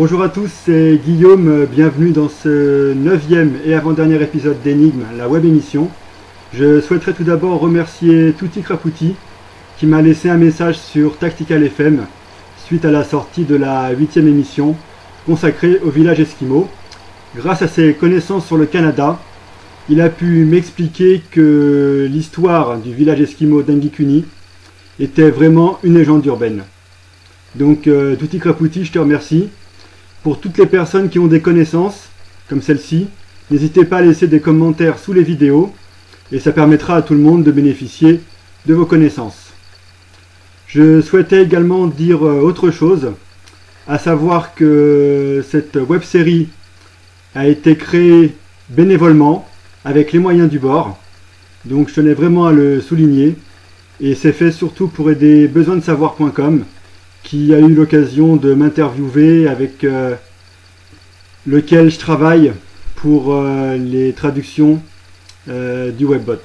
Bonjour à tous, c'est Guillaume, bienvenue dans ce 9e et avant-dernier épisode d'Énigme, la web émission. Je souhaiterais tout d'abord remercier Tutti Crapouti qui m'a laissé un message sur Tactical FM suite à la sortie de la 8e émission consacrée au village esquimau. Grâce à ses connaissances sur le Canada, il a pu m'expliquer que l'histoire du village esquimau d'Angikuni était vraiment une légende urbaine. Donc Tutti Crapouti, je te remercie. Pour toutes les personnes qui ont des connaissances, comme celle-ci, n'hésitez pas à laisser des commentaires sous les vidéos et ça permettra à tout le monde de bénéficier de vos connaissances. Je souhaitais également dire autre chose, à savoir que cette web-série a été créée bénévolement avec les moyens du bord, donc je tenais vraiment à le souligner, et c'est fait surtout pour aider besoindesavoir.com, qui a eu l'occasion de m'interviewer, avec lequel je travaille pour les traductions du webbot.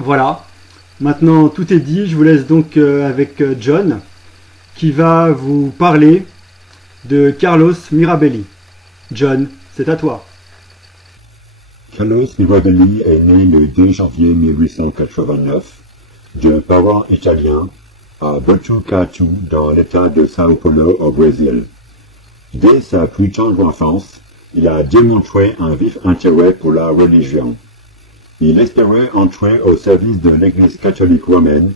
Voilà, maintenant tout est dit, je vous laisse donc avec John, qui va vous parler de Carlos Mirabelli. John, c'est à toi. Carlos Mirabelli est né le 2 janvier 1889 de parents italiens à Botucatu, dans l'état de Sao Paulo, au Brésil. Dès sa plus tendre enfance, il a démontré un vif intérêt pour la religion. Il espérait entrer au service de l'Église catholique romaine,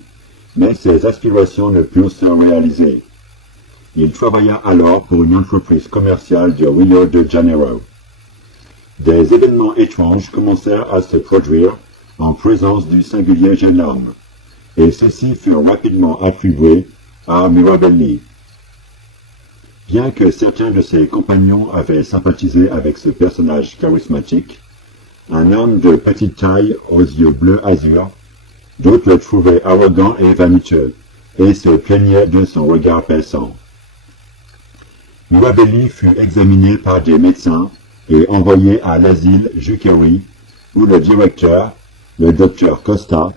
mais ses aspirations ne purent se réaliser. Il travailla alors pour une entreprise commerciale de Rio de Janeiro. Des événements étranges commencèrent à se produire en présence du singulier jeune homme, et ceux-ci furent rapidement attribués à Mirabelli. Bien que certains de ses compagnons avaient sympathisé avec ce personnage charismatique, un homme de petite taille aux yeux bleu azur, d'autres le trouvaient arrogant et vaniteux, et se plaignaient de son regard perçant. Mirabelli fut examiné par des médecins et envoyé à l'asile Juqueri, où le directeur, le docteur Costa,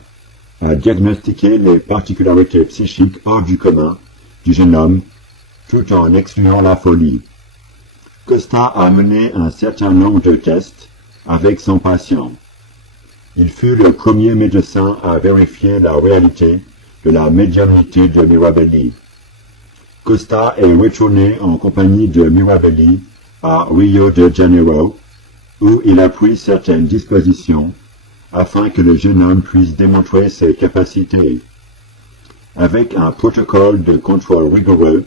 a diagnostiqué les particularités psychiques hors du commun du jeune homme, tout en excluant la folie. Costa a mené un certain nombre de tests avec son patient. Il fut le premier médecin à vérifier la réalité de la médiumnité de Mirabelli. Costa est retourné en compagnie de Mirabelli à Rio de Janeiro, où il a pris certaines dispositions afin que le jeune homme puisse démontrer ses capacités. Avec un protocole de contrôle rigoureux,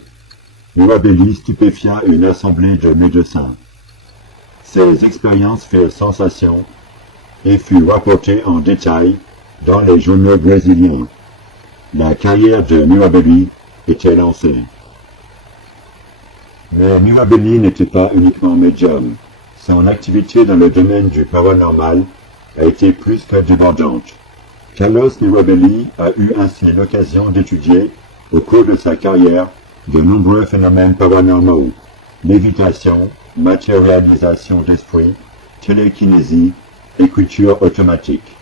Mirabelli stupéfia une assemblée de médecins. Ces expériences firent sensation et furent rapportées en détail dans les journaux brésiliens. La carrière de Mirabelli était lancée. Mais Mirabelli n'était pas uniquement médium. Son activité dans le domaine du paranormal a été plus que débordante. Carlos Mirabelli a eu ainsi l'occasion d'étudier, au cours de sa carrière, de nombreux phénomènes paranormaux: lévitation, matérialisation d'esprit, télékinésie, écriture automatique.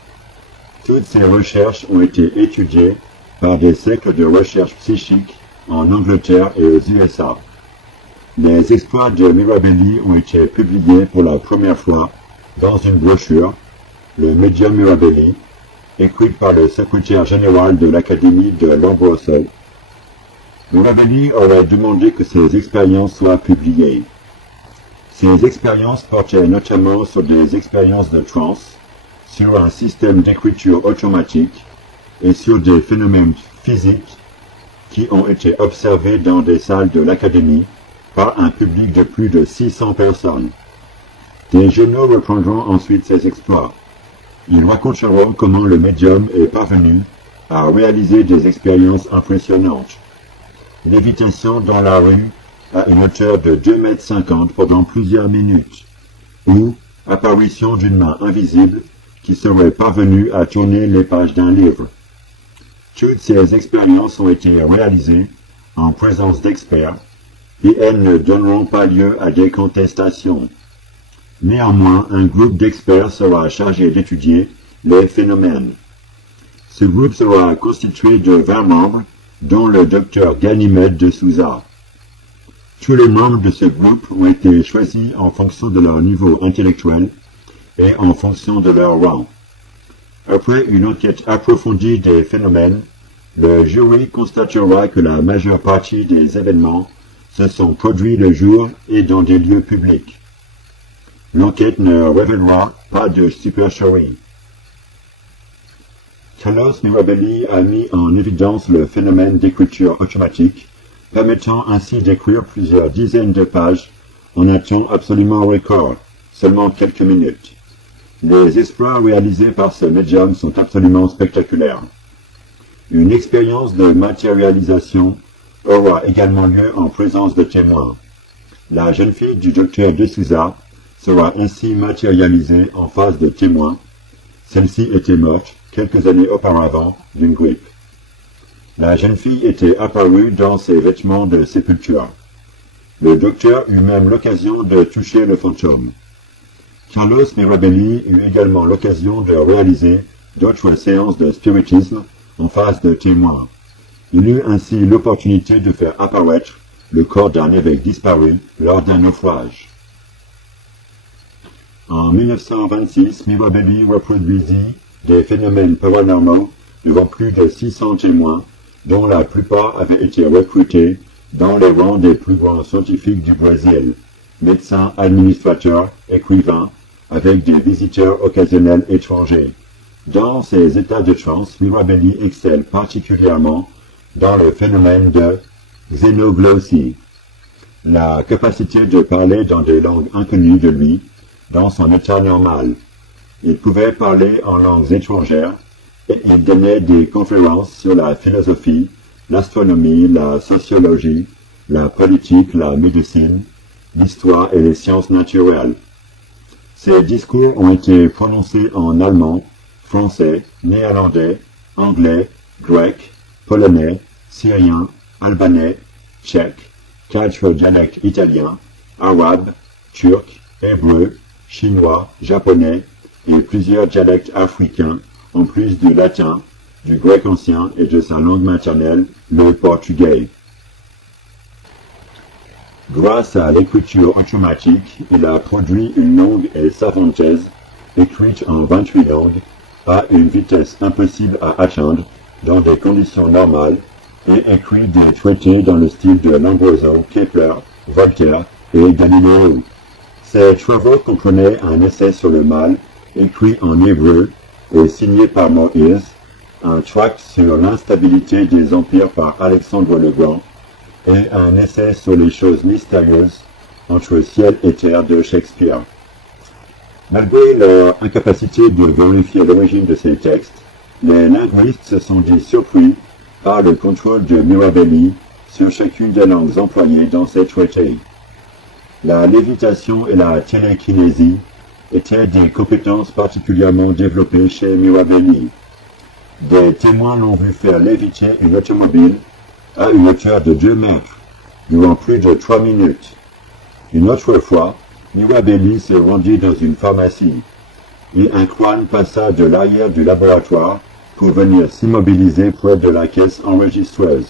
Toutes ces recherches ont été étudiées par des cercles de recherche psychique en Angleterre et aux USA. Les exploits de Mirabelli ont été publiés pour la première fois dans une brochure, le Médium Mirabelli, écrite par le secrétaire général de l'Académie de Lombroso. Mirabelli aurait demandé que ces expériences soient publiées. Ces expériences portaient notamment sur des expériences de transe, sur un système d'écriture automatique et sur des phénomènes physiques qui ont été observés dans des salles de l'Académie par un public de plus de 600 personnes. Des journaux reprendront ensuite ces exploits. Ils raconteront comment le médium est parvenu à réaliser des expériences impressionnantes. Lévitation dans la rue à une hauteur de 2,50 m pendant plusieurs minutes, ou apparition d'une main invisible qui serait parvenue à tourner les pages d'un livre. Toutes ces expériences ont été réalisées en présence d'experts et elles ne donneront pas lieu à des contestations. Néanmoins, un groupe d'experts sera chargé d'étudier les phénomènes. Ce groupe sera constitué de 20 membres, dont le docteur Ganymède de Souza. Tous les membres de ce groupe ont été choisis en fonction de leur niveau intellectuel et en fonction de leur rang. Après une enquête approfondie des phénomènes, le jury constatera que la majeure partie des événements se sont produits le jour et dans des lieux publics. L'enquête ne révélera pas de supercherie. Carlos Mirabelli a mis en évidence le phénomène d'écriture automatique, permettant ainsi d'écrire plusieurs dizaines de pages en un temps absolument record, seulement quelques minutes. Les exploits réalisés par ce médium sont absolument spectaculaires. Une expérience de matérialisation aura également lieu en présence de témoins. La jeune fille du docteur de Souza sera ainsi matérialisée en face de témoins. Celle-ci était morte quelques années auparavant d'une grippe. La jeune fille était apparue dans ses vêtements de sépulture. Le docteur eut même l'occasion de toucher le fantôme. Carlos Mirabelli eut également l'occasion de réaliser d'autres séances de spiritisme en face de témoins. Il eut ainsi l'opportunité de faire apparaître le corps d'un évêque disparu lors d'un naufrage. En 1926, Mirabelli reproduisit des phénomènes paranormaux devant plus de 600 témoins, dont la plupart avaient été recrutés dans les rangs des plus grands scientifiques du Brésil, médecins, administrateurs, écrivains, avec des visiteurs occasionnels étrangers. Dans ces états de transe, Mirabelli excelle particulièrement dans le phénomène de xénoglossie, la capacité de parler dans des langues inconnues de lui dans son état normal. Il pouvait parler en langues étrangères et il donnait des conférences sur la philosophie, l'astronomie, la sociologie, la politique, la médecine, l'histoire et les sciences naturelles. Ses discours ont été prononcés en allemand, français, néerlandais, anglais, grec, polonais, syrien, albanais, tchèque, 4 dialectes italiens, arabes, turcs, hébreux, chinois, japonais et plusieurs dialectes africains, en plus du latin, du grec ancien et de sa langue maternelle, le portugais. Grâce à l'écriture automatique, il a produit une longue et savante thèse, écrite en 28 langues, à une vitesse impossible à atteindre dans des conditions normales, et écrit des traités dans le style de Lombroso, Kepler, Voltaire et Galileo. Ses travaux comprenaient un essai sur le mal, écrit en hébreu et signé par Moïse, un tract sur l'instabilité des empires par Alexandre le Grand, et un essai sur les choses mystérieuses entre ciel et terre de Shakespeare. Malgré leur incapacité de vérifier l'origine de ces textes, les linguistes se sont dit surpris par le contrôle de Mirabelli sur chacune des langues employées dans ces traités. La lévitation et la télékinésie étaient des compétences particulièrement développées chez Mirabelli. Des témoins l'ont vu faire léviter une automobile à une hauteur de 2 mètres, durant plus de 3 minutes. Une autre fois, Mirabelli se rendit dans une pharmacie, et un crâne passa de l'arrière du laboratoire pour venir s'immobiliser près de la caisse enregistreuse.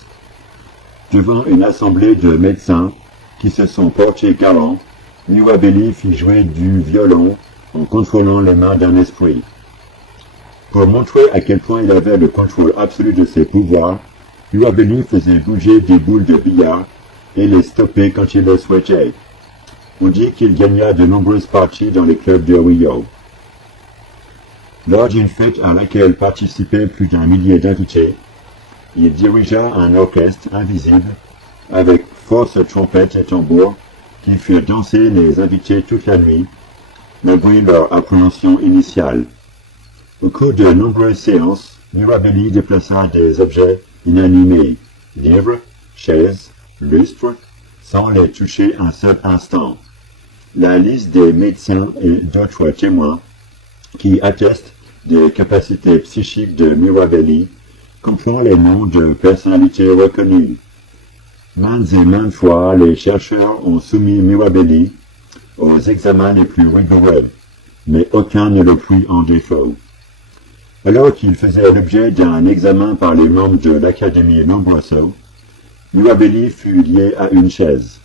Devant une assemblée de médecins qui se sont portés garants, Mirabelli fit jouer du violon en contrôlant les mains d'un esprit. Pour montrer à quel point il avait le contrôle absolu de ses pouvoirs, Mirabelli faisait bouger des boules de billard et les stopper quand il le souhaitait. On dit qu'il gagna de nombreuses parties dans les clubs de Rio. Lors d'une fête à laquelle participaient plus d'1 millier d'invités, il dirigea un orchestre invisible avec force trompettes et tambours qui firent danser les invités toute la nuit, malgré leur appréhension initiale. Au cours de nombreuses séances, Mirabelli déplaça des objets inanimés, livres, chaises, lustres, sans les toucher un seul instant. La liste des médecins et d'autres témoins qui attestent des capacités psychiques de Mirabelli comprend les noms de personnalités reconnues. Maintes et maintes fois, les chercheurs ont soumis Mirabelli aux examens les plus rigoureux, mais aucun ne le prit en défaut. Alors qu'il faisait l'objet d'un examen par les membres de l'Académie Lombroso, Mirabelli fut lié à une chaise.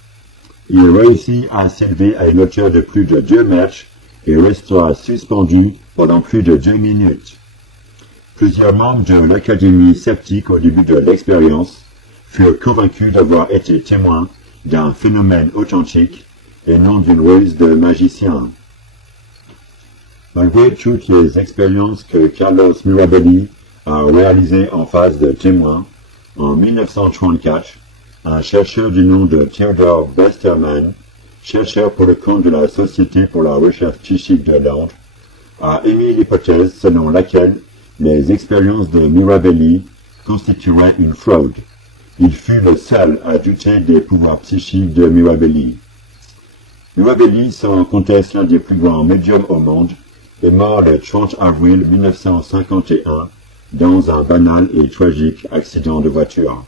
Il réussit à s'élever à une hauteur de plus de 2 mètres et restera suspendu pendant plus de 2 minutes. Plusieurs membres de l'Académie sceptique au début de l'expérience furent convaincus d'avoir été témoins d'un phénomène authentique et non d'une ruse de magicien. Malgré toutes les expériences que Carlos Mirabelli a réalisées en phase de témoin, en 1934, un chercheur du nom de Theodore Westermann, chercheur pour le compte de la Société pour la recherche psychique de Londres, a émis l'hypothèse selon laquelle les expériences de Mirabelli constitueraient une fraude. Il fut le seul à douter des pouvoirs psychiques de Mirabelli. Mirabelli, sans conteste l'un des plus grands médiums au monde, est mort le 30 avril 1951 dans un banal et tragique accident de voiture.